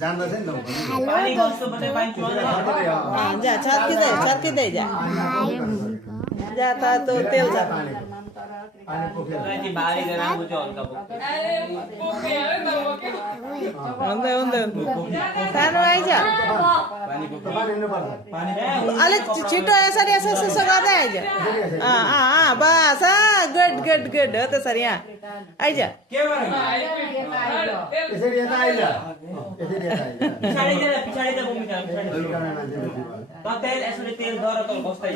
जान्दा छ नि पानी कस्तो पनि पानी चुहाउँदैन जा छर्की दे जा जा ता तो तेल जा पानी पोखेर माथि भारी गरेर आउँछ हल्का हुँदै सानो आइज पानी पानी हिँड्नु पर्छ पानी अलिक छिटो यसरी यसो गर्दै आइज बस गुड हो त्यसरी यहाँ आइज के गर्नु यसरी यता आइज यसरी यता आइज पछाडि त भूमिका तेल यसरी तेल दर त बस्दै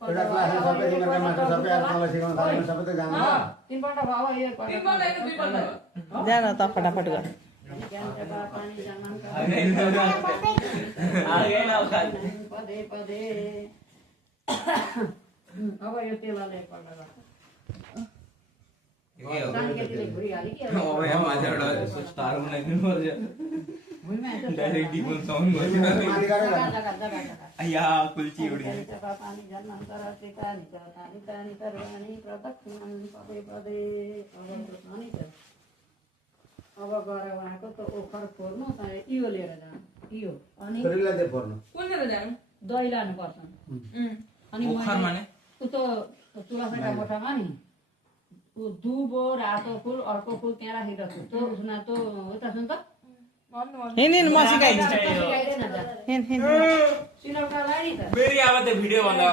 एउटा क्लासमा सबै तिमीहरूका मास्टर सबै आएर तँलाई सिकाउन थाल्यो सबै त जान्दैन जा न त फटाफट गर आगे न उखाल अब यो तेलले एकपल्ट डाइरेक्ट डिपोल साउन्ड माथि गरेर अया कुल्ची उडी पानी जन्मान्तर टिकानि च तानि तानि तरुवानि प्रदक्षिणं पदे पदे अब गएर उहाँको त ओखर फोर्नु इयो लिएर जानु इयो अनि छोरीलाई दे पर्नु दही लानुपर्छ अनि ओखर माने उतो तुलसीका गोठामा नि ऊ दुबो रातो फुल अर्को फुल त्यहाँ राखेको छु त्यो उसमा त उता सुन त हिँड म सिकाइदिन्छु सिकाइदेन जा हिँड सिलौटालाई नि त फेरि अब त्यो भिडियो भन्दा